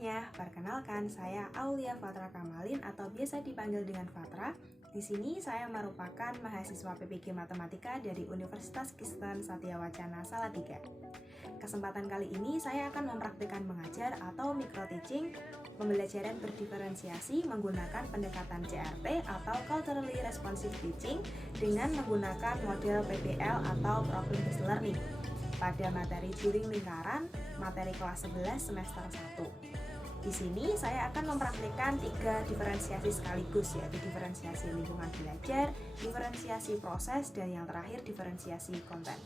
semuanya, perkenalkan saya Aulia Fatra Kamalin atau biasa dipanggil dengan Fatra. Di sini saya merupakan mahasiswa PPG Matematika dari Universitas Kristen Satya Wacana Salatiga. Kesempatan kali ini saya akan mempraktikkan mengajar atau micro teaching, pembelajaran berdiferensiasi menggunakan pendekatan CRT atau Culturally Responsive Teaching dengan menggunakan model PBL atau Problem Based Learning pada materi Turing lingkaran, materi kelas 11 semester 1. Di sini saya akan mempraktikkan 3 diferensiasi sekaligus, yaitu diferensiasi lingkungan belajar, diferensiasi proses, dan yang terakhir diferensiasi konten.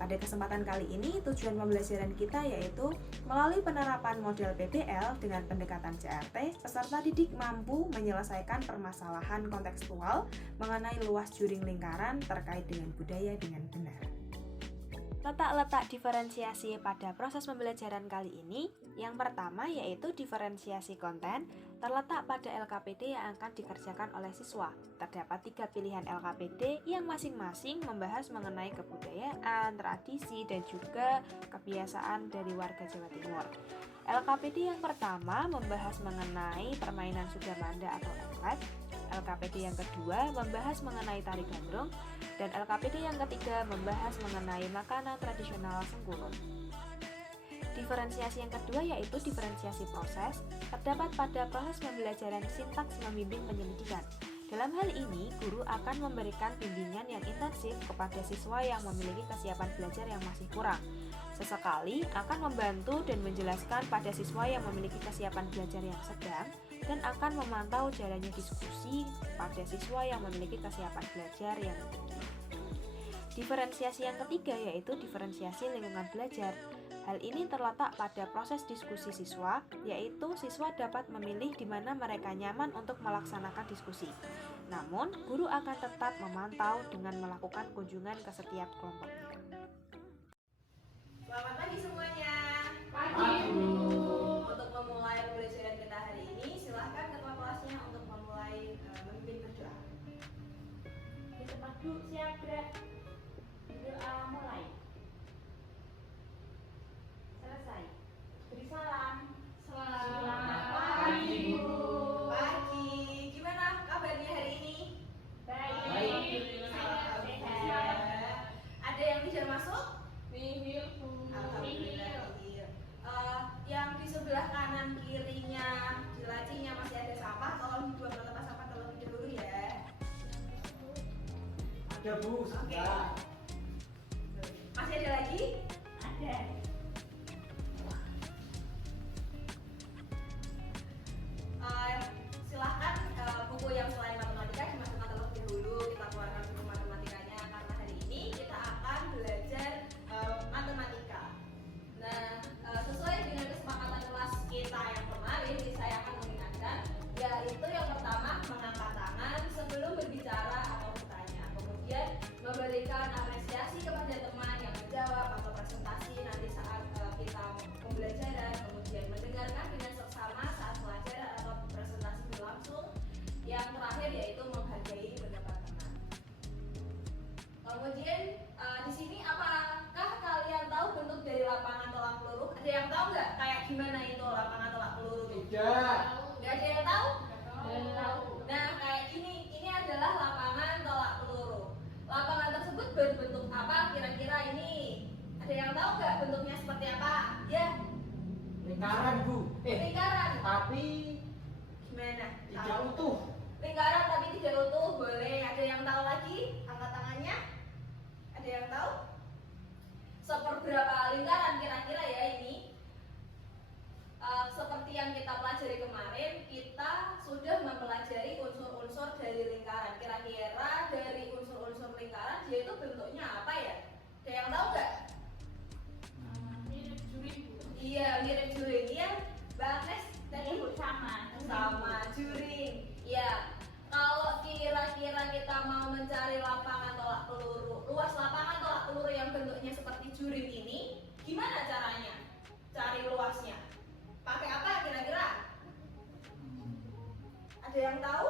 Pada kesempatan kali ini, tujuan pembelajaran kita yaitu melalui penerapan model PBL dengan pendekatan CRT, peserta didik mampu menyelesaikan permasalahan kontekstual mengenai luas juring lingkaran terkait dengan budaya dengan benar. Letak-letak diferensiasi pada proses pembelajaran kali ini, yang pertama yaitu diferensiasi konten, terletak pada LKPD yang akan dikerjakan oleh siswa. Terdapat 3 pilihan LKPD yang masing-masing membahas mengenai kebudayaan, tradisi, dan juga kebiasaan dari warga Jawa Timur. LKPD yang pertama membahas mengenai permainan Sudamanda atau engklek. LKPD yang kedua membahas mengenai tari gandrung, dan LKPD yang ketiga membahas mengenai makanan tradisional Sengkulun. Diferensiasi yang kedua yaitu diferensiasi proses, terdapat pada proses pembelajaran sintaks membimbing penyelidikan. Dalam hal ini, guru akan memberikan bimbingan yang intensif kepada siswa yang memiliki kesiapan belajar yang masih kurang. Sesekali akan membantu dan menjelaskan pada siswa yang memiliki kesiapan belajar yang sedang dan akan memantau jalannya diskusi pada siswa yang memiliki kesiapan belajar yang tinggi. Diferensiasi yang ketiga yaitu diferensiasi lingkungan belajar. Hal ini terletak pada proses diskusi siswa, yaitu siswa dapat memilih di mana mereka nyaman untuk melaksanakan diskusi. Namun, guru akan tetap memantau dengan melakukan kunjungan ke setiap kelompoknya. Selamat pagi semuanya. Pagi, Bu. Untuk memulai pembelajaran kita hari ini, silahkan ketua kelasnya untuk memulai memimpin berdoa. Di tempat duduk siap gerak. Doa mulai. Selesai. Beri salam. Selamat pagi, Bu. Pagi. Gimana kabarnya hari ini? Baik. Sehat. Ada yang tidak masuk? Nihil, Bu. Alhamdulillah. Yang di sebelah kanan kirinya di lacinya masih ada sampah, tolong dibuang ke tempat sampah terlebih dahulu ya. Ada, Bu, sudah. Masih ada lagi? Ada. Silahkan buku yang selain matematika dimasukkan terlebih dahulu, kita keluarkan buku matematikanya karena hari ini kita akan belajar matematika. Nah, sesuai dengan kesepakatan kelas kita yang kemarin, saya akan mengingatkan, yaitu yang pertama mengangkat tangan sebelum berbicara atau bertanya, kemudian memberikan apresiasi kepada teman yang menjawab atau presentasi nanti saat kita pembelajaran, kemudian mendengarkan dengan seksama saat pelajaran atau presentasi berlangsung. Yang terakhir yaitu menghargai pendapat teman. Kemudian di sini apakah kalian tahu bentuk dari lapangan tolak peluru? Ada yang tahu nggak kayak gimana itu lapangan tolak peluru? Tidak. Nggak ada yang tahu? Tahu. Nah kayak ini adalah lapangan tolak peluru. Lapangan tersebut berbentuk apa kira-kira ini? Ada yang tahu nggak bentuknya seperti apa? Ya, Lingkaran, Bu. lingkaran. Tapi Gimana? tidak utuh. Lingkaran tapi tidak utuh, boleh. Ada yang tahu lagi? Angkat tangannya. Ada yang tahu? Seperberapa lingkaran kira-kira ya ini? Seperti yang kita pelajari kemarin, kita sudah mempelajari unsur-unsur dari lingkaran. Kira-kira dari unsur-unsur lingkaran dia itu bentuknya apa ya? Ada yang tahu nggak? Mirip juring, Bu. Iya, mirip juring. Iya, Mbak Agnes tadi sama juring. Ya, kalau kira-kira kita mau mencari lapangan tolak peluru, luas lapangan tolak peluru yang bentuknya seperti juring ini, gimana caranya? Cari luasnya. Pakai apa kira-kira? Ada yang tahu?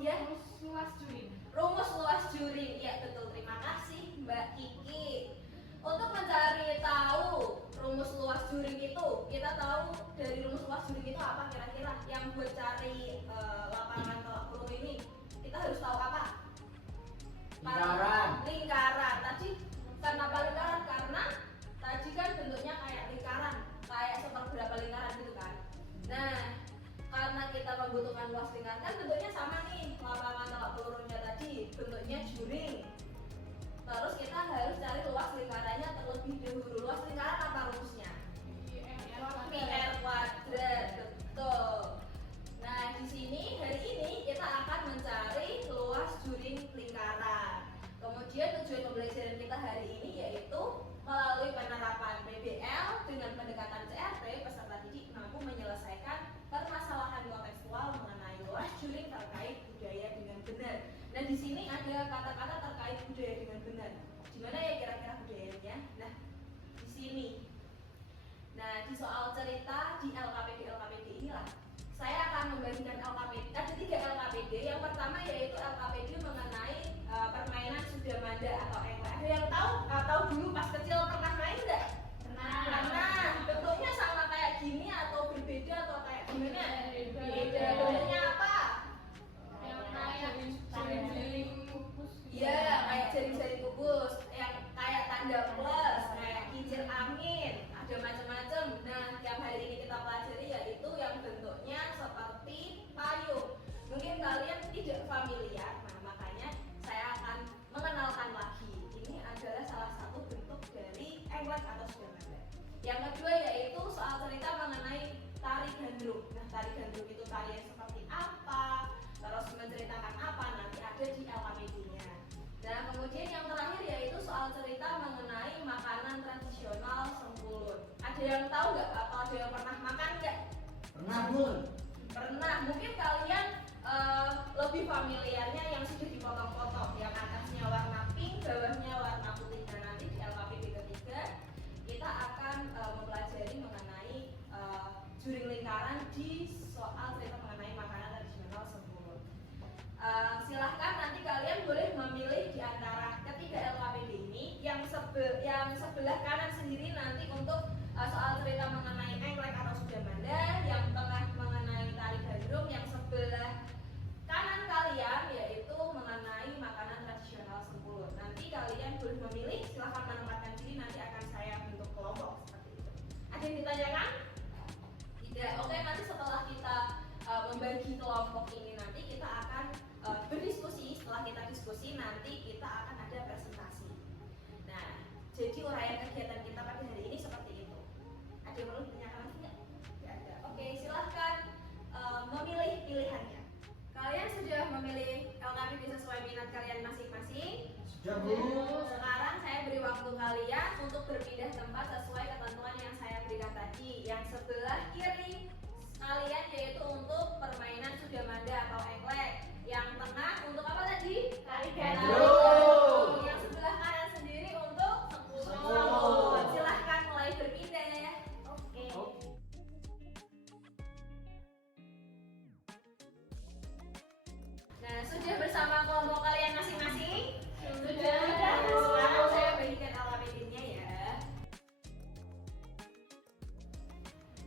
Ya, Luas juring. rumus luas juring. Ya, betul. Terima kasih Mbak Kiki. Untuk mencari tahu rumus luas juring itu, kita tahu dari rumus luas juring itu apa kira-kira yang buat cari lapangan tolak ukur ini kita harus tahu apa? Lingkaran. Lingkaran. Tadi kenapa lingkaran? Karena tadi kan bentuknya kayak lingkaran, kayak seperberapa lingkaran gitu kan. Nah, karena kita membutuhkan luas lingkaran kan bentuknya sama nih, lapangan tolak ukurnya tadi bentuknya juring. Terus kita harus cari luas lingkarannya terlebih dahulu. Luas lingkaran apa rumusnya? PR kuadrat, betul. Nah, di sini hari ini kita akan mencari luas juring lingkaran. Kemudian tujuan pembelajaran kita hari ini yaitu melalui penerapan PBL dengan pendekatan CRT, peserta didik mampu menyelesaikan permasalahan kontekstual mengenai luas juring terkait budaya dengan benar. Nah, di sini ada kata-kata terkait budaya dengan benar. Di mana ya kira-kira budayanya? Nah, di sini. Nah, di soal cerita di LKPD inilah saya akan membagikan LKPD. Ada 3 LKPD. Yang pertama yaitu LKPD mengenai permainan sudamanda atau engklek. Ada yang tahu? Atau dulu pas kecil pernah main nggak? Pernah. Bentuknya sama kayak gini atau berbeda atau kayak gimana? Beda. Bentuknya apa? Iya, kayak jaring-jaring kubus, yang kayak tanda plus, kayak kincir angin, ada macam-macam. Nah, yang hari ini kita pelajari yaitu yang bentuknya seperti payung. Mungkin kalian tidak familiar, nah makanya saya akan mengenalkan lagi. Ini adalah salah satu bentuk dari engklek atau sudamanda. Yang kedua yaitu soal cerita mengenai tari gandrung. Nah, tari gandrung itu tarian seperti apa? Terus menceritakan apa? Nanti ada di LKPD-nya. Nah, kemudian yang terakhir yaitu soal cerita mengenai makanan tradisional Sengkulun. Ada yang tahu nggak atau ada yang pernah makan nggak? Pernah, Bun. Pernah. Mungkin kalian lebih familiarnya yang sudah dipotong-potong, yang atasnya warna pink, bawahnya warna putih. Dan nanti di LKPD ketiga kita akan mempelajari mengenai juring lingkaran di soal cerita mengenai makanan tradisional Sengkulun. Silahkan nanti kalian boleh memilih di antara ketiga LKPD ini yang sebelah kanan sendiri nanti untuk soal cerita mengenai engklek atau sudamanda, yang tengah mengenai tari gandrung, yang sebelah kanan kalian yaitu mengenai makanan tradisional Sengkulun. Nanti kalian boleh memilih, silahkan menempatkan diri, nanti akan saya bentuk kelompok seperti itu. Ada yang ditanyakan? Tidak. Oke, nanti setelah kita membagi kelompok ini nanti kita akan berdiskusi. Setelah kita diskusi nanti kita akan ada presentasi. Nah, jadi uraian kegiatan kita pada hari ini seperti itu. Ada yang perlu ditanyakan lagi nggak? Tidak ada. Oke, silahkan memilih pilihannya. Kalian sudah memilih LKPD sesuai minat kalian masing-masing? Sudah, Bu. Sekarang saya beri waktu kalian untuk berpindah tempat sesuai ketentuan yang saya berikan tadi. Yang sebelah kiri kalian yaitu untuk permainan sudamanda atau engklek. Yang tengah untuk apa tadi? Tari gandrung. Yang sebelah kanan sendiri untuk Sengkulun. Silahkan mulai berpindah. Oke. Nah, sudah bersama kelompok kalian masing-masing? Sudah. Sekarang saya bagikan LKPD-nya ya.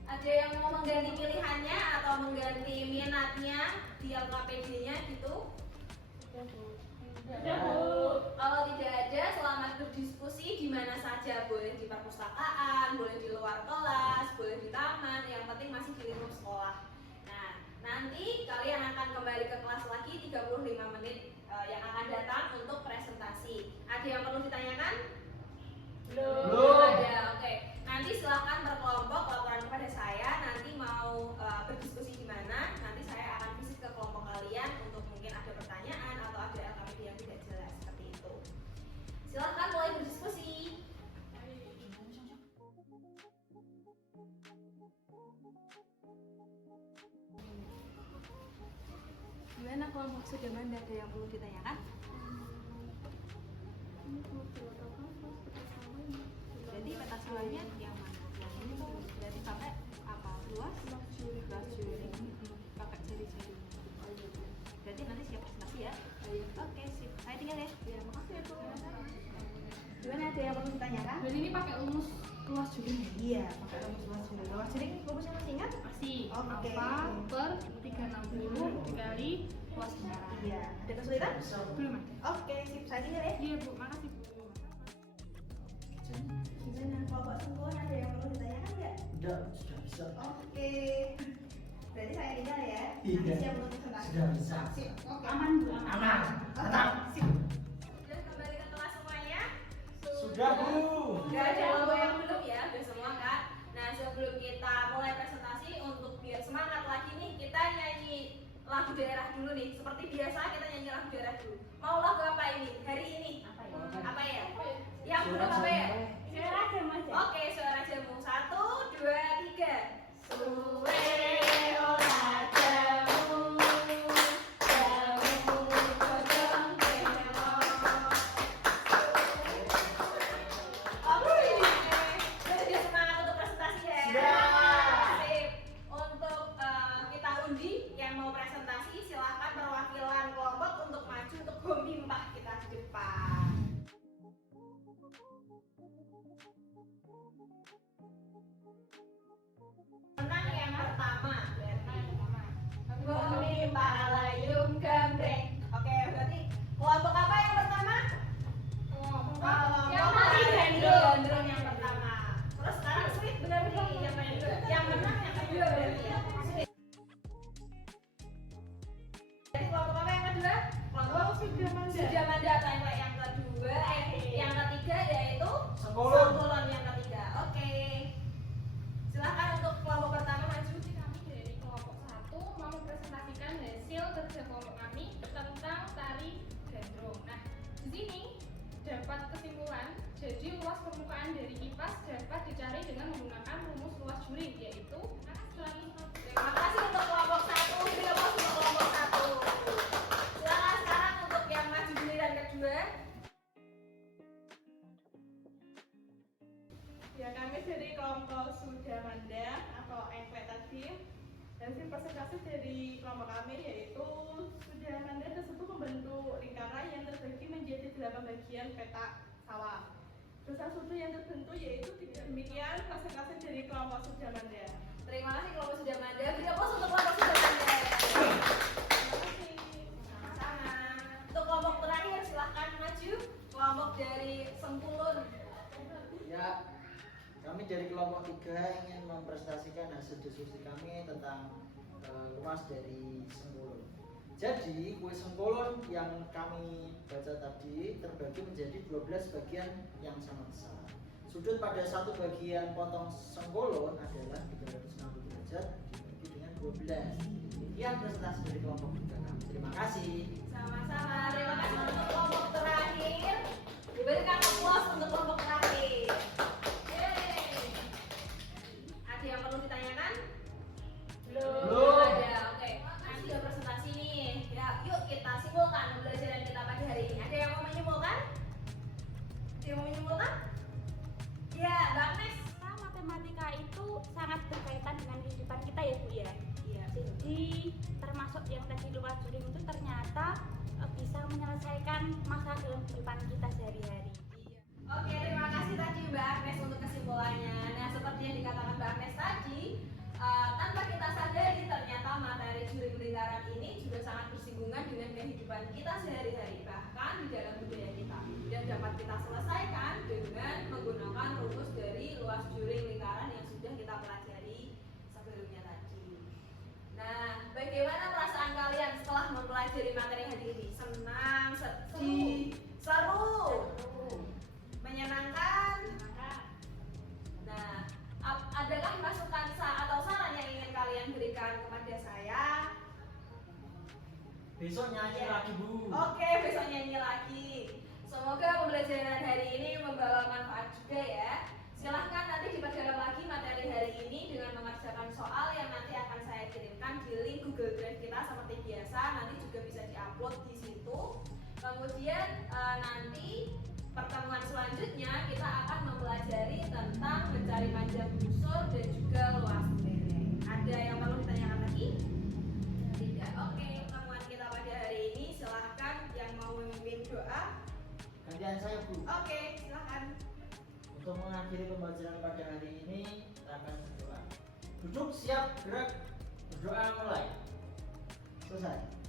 Ada yang mau mengganti pilihannya atau mengganti minatnya di LKPD-nya gitu? Kalau tidak ada, selamat berdiskusi di mana saja. Boleh di perpustakaan, boleh di luar kelas, boleh di taman. Yang penting masih di lingkup sekolah. Nah, nanti kalian akan kembali ke kelas lagi 35 menit yang akan datang untuk presentasi. Ada yang perlu ditanyakan? Belum ada. Oke. Nanti silahkan berkelompok laporan kepada saya. Nanti mau berdiskusi di mana? Nanti saya akan visit ke kelompok kalian untuk mungkin ada pertanyaan atau ada LKPD yang tidak jelas seperti itu. Silahkan mulai berdiskusi. Gimana kelompok sudamanda, ada yang perlu ditanyakan? Berarti peta sulanya yang mana? Yang ini tuh berarti pakai apa? Luas juring, pakai jari-jari. Berarti nanti siap presentasi ya? Oke, sip. Saya tinggal ya. Ya, makasih ya Bu. Gimana, ada yang perlu ditanyakan? Jadi ini pakai rumus luas juring. Iya, pakai rumus luas juring. Luas juring rumusnya masih ingat? Masih. Oke. Alfa per 360 dikali luas lingkaran. Iya. Ada kesulitan? Belum ada. Oke, sip. Saya tinggal ya. Iya Bu, makasih Bu. Gimana kelompok sempurna, ada yang perlu ditanyakan nggak? Udah, sudah bisa. Oke. Berarti saya tinggal ya. Iya. Nanti siap untuk presentasi. Sudah bisa. Sip. Oke. Aman Bu, aman. Aman. Oke, Tetap. sip. Sudah kembali ke kelas semuanya? Sudah, Bu. Udah ada kelompok yang belum ya? Udah semua kan? Nah, sebelum kita mulai presentasi, untuk biar semangat lagi nih, kita nyanyi lagu daerah dulu nih. Seperti biasa kita nyanyi lagu daerah dulu. Mau lagu apa ini? Hari ini? Apa ya? Yang belum apa ya? Suara jamu aja. Oke, suara jamu. 1, 2, 3. Suwe ora jamu, jamu bodong telo. Oke, jadi semangat untuk presentasi ya. Siap. Sip. Untuk kita undi yang mau presentasi, silakan perwakilan kelompok untuk maju untuk memimpah kita ke depan. Menang yang pertama berarti. Memimpah layung gambreng. Oke, berarti kelompok apa yang pertama? Yang Kelompok tadi tadi gandrung. gandrung yang pertama. Terus sekarang sweet benar nih yang kedua. Yang menang yang kedua berarti ya. Sweet. Jadi kelompok apa yang kedua? Kelompok Sujamanda template yang kedua. Yang ketiga yaitu Sengkulun. Sengkulun yang ketiga. Oke. Silakan untuk kelompok pertama maju. Kami dari kelompok 1 mau mempresentasikan hasil kerja kelompok kami tentang tari gandrung. Nah, di sini dapat kesimpulan, jadi luas permukaan dari kipas dapat dicari dengan menggunakan rumus luas juring, yaitu Terima kasih untuk kelompok 1. Beri aplaus untuk kelompok 1. Silakan sekarang untuk yang maju giliran kedua. Ya, kami dari kelompok Sujamanda atau Engklek tadi. Hasil presentasi dari kelompok kami yaitu Sujamanda tersebut membentuk lingkaran yang terbagi menjadi 8 bagian petak sawah. Besar sudut yang terbentuk yaitu demikian presentasi dari kelompok Sujamanda. Terima kasih kelompok Sujamanda. Beri aplaus untuk kelompok Sujamanda. Terima kasih. Sama-sama. Untuk kelompok terakhir silahkan maju. Kelompok dari Sengkulun. Ya, kami dari kelompok 3 ingin mempresentasikan hasil diskusi kami tentang luas dari Sengkulun. Jadi, kue Sengkulun yang kami baca tadi terbagi menjadi 12 bagian yang sama besar. Sudut pada satu bagian potong Sengkulun adalah 360 derajat dibagi dengan 12. Demikian presentasi dari kelompok 3 kami. Terima kasih. Sama-sama. Terima kasih untuk kelompok terakhir. Diberikan aplaus untuk kelompok terakhir. Yeay. Ada yang perlu ditanyakan? Belum. Ada. Oke. Nanti sudah presentasi nih. Ya, yuk kita simpulkan pembelajaran kita pada hari ini. Ada yang mau menyimpulkan? Ada yang mau menyimpulkan? Ya, Mbak Agnes. Matematika itu sangat berkaitan dengan kehidupan kita ya Bu ya. Iya. Jadi termasuk yang tadi luas juring itu ternyata bisa menyelesaikan masalah dalam kehidupan kita sehari-hari. Oke, terima kasih tadi Mbak Agnes untuk kesimpulannya. Nah, seperti yang dikatakan Mbak Agnes tadi, tanpa kita sadari ternyata materi juring lingkaran ini juga sangat bersinggungan dengan kehidupan kita sehari-hari, bahkan di dalam budaya kita. Dan dapat kita selesaikan dengan menggunakan rumus dari luas juring lingkaran yang sudah kita pelajari sebelumnya tadi. Nah, bagaimana perasaan kalian setelah mempelajari materi hari ini? Senang, sedih, seru, menyenangkan? Nah, adakah masukan atau saran yang ingin kalian berikan kepada saya? Besok nyanyi lagi, Bu. Oke, besok nyanyi lagi. Semoga pembelajaran hari ini membawa manfaat juga ya. Silahkan nanti diperdalam lagi materi hari ini dengan mengerjakan soal yang nanti akan saya kirimkan di link Google Drive kita seperti biasa. Nanti juga bisa diupload di situ. Kemudian nanti pertemuan selanjutnya kita akan mempelajari tentang mencari panjang busur dan juga luas lereng. Ada yang perlu ditanyakan lagi? Tidak. Oke, pertemuan kita pada hari ini silahkan yang mau memimpin doa. Gantian saya, Bu. Oke, silahkan. Untuk mengakhiri pembelajaran pada hari ini, kita akan berdoa. Duduk, siap, gerak, berdoa mulai. Selesai.